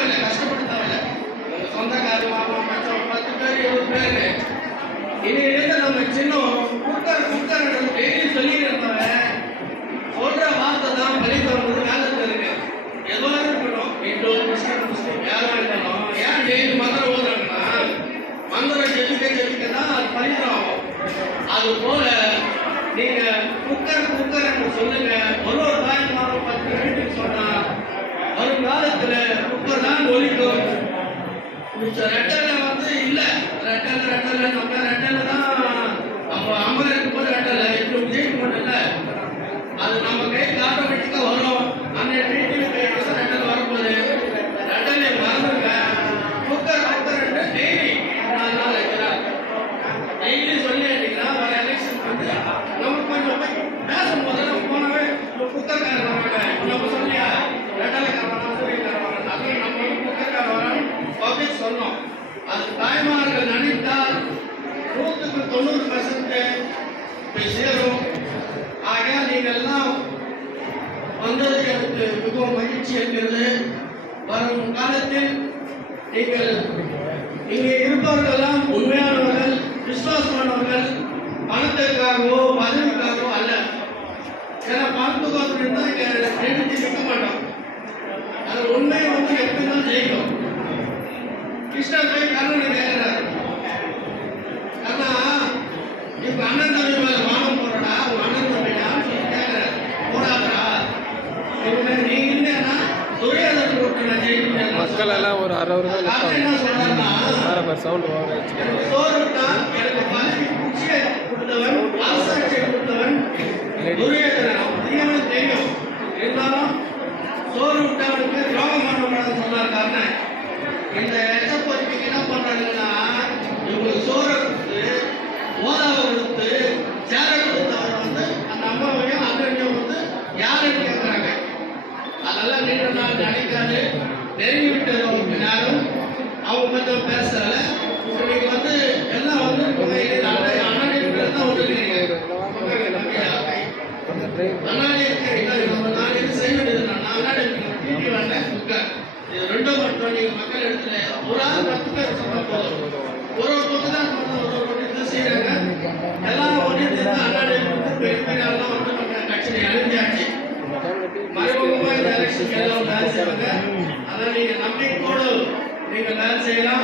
தேவையில்லை, கஷ்டப்பட தேவையில்லை. உங்க சொந்தக்கார மாமா மச்சான் 10 பேர் 20 பேரு இனியிலிருந்து நம்ம சின்னம் குக்கர் டெய்லி சொல்லிட்டு இருந்தவன் சொல்ற வார்த்தை தான் பலித்து வந்தது காலத்துல இருக்கு. எதுவாக இருக்கட்டும், இந்து கிறிஸ்டின் முஸ்லீம் யாரா இருக்கணும், ஏன் டெய்லி மந்திரம் ஓதுறாங்கன்னா மந்திரம் ஜெபிக்க தான் அது பலிதம் ஆகும். அது போல நீங்க குக்கர் சொல்லுங்க. ஒரு தாய் மாதம் 10 மினிட்டுக்கு சொன்னா வருங்காலத்துல குக்கர் தான் ஒலிக்கும். ரெட்டலை வந்து இல்ல, ரெட்டலை நம்ம ரெட்டலை தான் அப்போ அம்மா இருக்கும்போது ரெட்டலை இப்போ ஜெயிக்க மாட்டல. அது நம்ம கை ஆட்டோமேட்டிக்கா வரும். அந்த வீட்டுக்கு ரெட்டலை வரும்போது ரெட்டலை மறந்துருங்க. குக்கர் டெய்லி 4 நாள் வைக்கிறாங்க. டெய்லி சொல்லி வர எலெக்ஷன் வந்து நம்ம கொஞ்சம் போய் பேசும்போது நம்ம போனவே குக்கர்காரர் வராங்க. நம்ம சொல்லியா ரெட்டலைக்காரன் சூரியக்காரன் நம்ம வந்து குக்கர்காரர் வரான்னு பப்ளிக் சொன்னோம். அது தாய்மார்கள் நினைத்தால் 100க்கு 90% போய் சேரும். ஆக நீங்கள் எல்லாம் வந்தது எனக்கு மிகவும் மகிழ்ச்சி இருக்கிறது. வரும் காலத்தில் நீங்கள் இங்கே இருப்பவர்களெல்லாம் உண்மையானவர்கள், விசுவாசமானவர்கள், பணத்திற்காகவோ பதவிக்காகவோ அல்ல. ஏன்னா பணத்துக்காக இருந்தால் இங்கே எழுதி நிற்க மாட்டோம். அது உண்மையை வந்து எப்படி தான் ஜெயிக்கும். கிருஷ்ணர் போய் கர்ணனை கேட்கிறார், கர்ணா இப்ப அண்ணன் தம்பி மேல வானம் போறடா, உன் அண்ணன் தம்பிடான்னு சொல்லி கேட்கிறார். போடாதா நீ இல்லைன்னா துரியோதனை போட்டு நான் ஜெயிக்கிறேன். மக்கள் எல்லாம் ஒரு 60 என்ன சொல்றாருன்னா, சோறு விட்டான் எனக்கு பதவி குச்சியை கொடுத்தவன், அரசாட்சியை கொடுத்தவன் துரியோதனன். தீயவனுக்கு தெரியும், இருந்தாலும் சோறு விட்டவனுக்கு துரோகம் பண்ணக்கூடாதுன்னு சொன்னார் கர்ணன். இந்த எச்சப்பொறிக்கு என்ன பண்றாங்கன்னா, இவங்களுக்கு சோறை கொடுத்து ஓதாவை கொடுத்து சேரை கொடுத்தவரை வந்து அந்த அம்மாவையும் அண்ணனையும் வந்து யாருன்னு கேட்கிறாங்க. அதெல்லாம் நீண்ட நாள் நினைக்காது, நெருங்கி விட்டது அவங்க நேரம். அவங்க கொஞ்சம் பேசல. இன்னைக்கு வந்து எல்லாம் வந்து அண்ணாடி இருக்கிறது தான் வந்துருக்கீங்க. அண்ணாடி இருக்கிறீங்க, நான் இது செய்ய வேண்டியது அண்ணாடி டிவி வேண்டாம் குக்கர். இது ரெண்டும் மட்டும் நீங்க மக்கள் இடத்துல ஒரு ஆள் 10 பேர் சொன்னா போதும். ஒரு பக்கம் தான் ஒரு இதை செய்யறாங்க. எல்லாம் ஒரே அண்ணாடி பெரிய பெரிய ஆள்லாம் வந்து நம்ம கட்சியை அழிஞ்சாச்சு. மறைமுகமா இந்த எலெக்ஷன் எல்லாம் வேலை செய்வாங்க. அதனால நீங்க நம்பிக்கையோடு நீங்க வேலை செய்யலாம்.